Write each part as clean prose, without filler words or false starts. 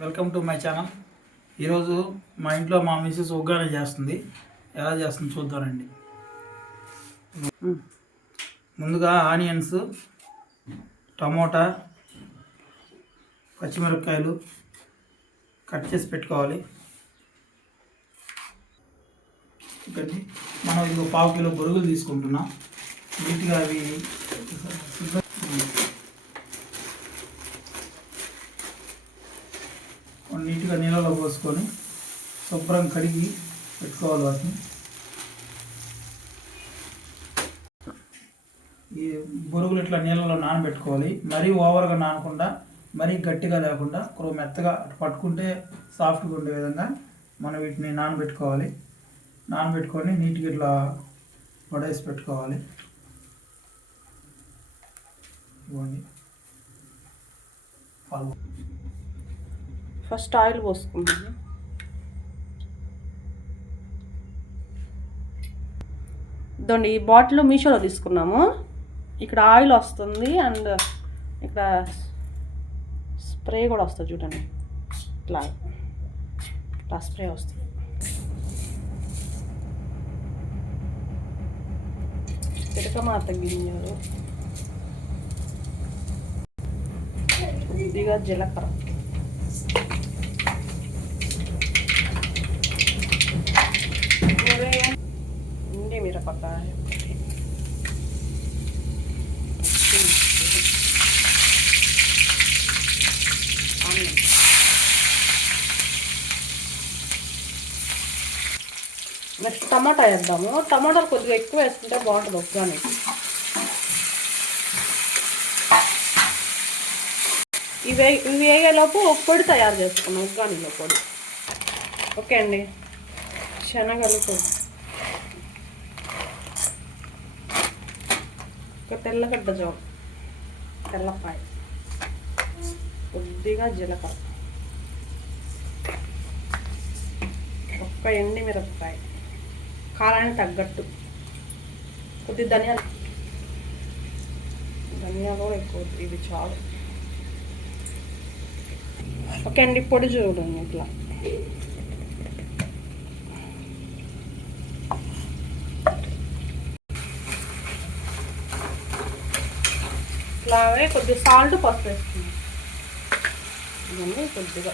Welcome to my channel. ఈరోజు మా ఇంట్లో మా మిస్సెస్ ఉగ్గాని చేస్తుంది. ఎలా చేస్తుంది చూద్దామండి. ముందుగా ఆనియన్స్, టమోటా, పచ్చిమిరపకాయలు కట్ చేసి పెట్టుకోవాలి. ఒకటి మనం ఇది 1/2 కిలో బొరుగులు తీసుకుంటున్నాం. నీట్గా అవి నీట్గా నీళ్ళలో పోసుకొని శుభ్రం కడిగి పెట్టుకోవాలి. వాటిని ఈ బొరుగులు ఇట్లా నీళ్ళలో నానబెట్టుకోవాలి. మరీ ఓవర్గా నానకుండా, మరీ గట్టిగా లేకుండా మెత్తగా పట్టుకుంటే సాఫ్ట్గా ఉండే విధంగా మనం వీటిని నానబెట్టుకోవాలి. నానబెట్టుకొని నీట్గా ఇట్లా వడేసి పెట్టుకోవాలి. ఇవ్వండి. ఫస్ట్ ఆయిల్ పోసుకుంటాము. ఇదండి, ఈ బాటిల్ మీషోలో తీసుకున్నాము. ఇక్కడ ఆయిల్ వస్తుంది అండ్ ఇక్కడ స్ప్రే కూడా వస్తుంది. చూడండి, ఇట్లా స్ప్రే వస్తుంది. చిలకమాత గింజలు, కొద్దిగా జీలకర్ర, మిరపకాయ, నెక్స్ట్ టమాటా వేద్దాము. టమాటాలు కొద్దిగా ఎక్కువ వేసుకుంటే బాగుంటుంది ఉగ్గాని. ఇవి వేగేలోపు ఒక పొడి తయారు చేసుకున్నాం, ఉగ్గానిలో పొడి. ఓకే అండి. శనగలు పొడి, ఒక తెల్లగడ్డ జోడు, తెల్లపాయ, కొద్దిగా జీలకర్ర, ఒక్క ఎండి మిరపకాయ, కారానికి తగ్గట్టు, కొద్ది ధనియాలు కూడా ఎక్కువ, ఇవి చాలు. ఓకే అండి. పొడి చూడండి ఇట్లా. ఇట్లాగే కొద్దిగా సాల్ట్, పసుపు వేస్తున్నాం. ఇవన్నీ కొద్దిగా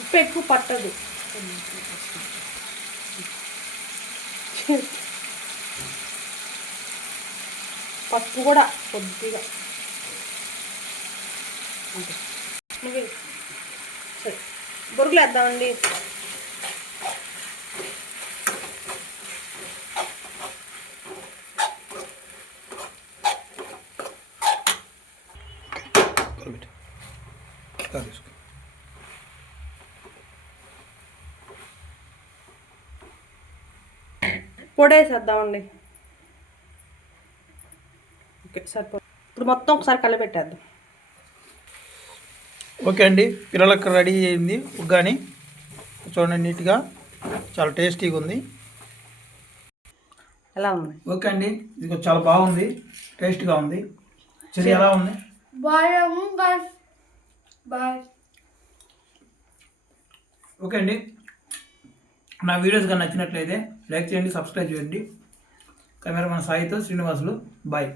ఉప్పు ఎక్కువ పట్టదు. పసుపు కూడా కొద్దిగా. సరే, బొరుగులు వేద్దామండి. పొడేసేద్దామండి. ఓకే, సరిపో. ఇప్పుడు మొత్తం ఒకసారి కలిపెట్టేద్దాం. ఓకే అండి, పిల్లలకు రెడీ అయింది ఉగ్గాని. చూడండి, నీట్గా చాలా టేస్టీగా ఉంది. ఎలా ఉంది? ఓకే అండి, ఇది చాలా బాగుంది, టేస్ట్గా ఉంది. చెల్లి ఎలా ఉంది? ఓకే అండి, నా వీడియోస్ కానీ నచ్చినట్లయితే లైక్ చేయండి, సబ్స్క్రైబ్ చేయండి. కెమెరామెన్ సాయితో శ్రీనివాసులు. బాయ్.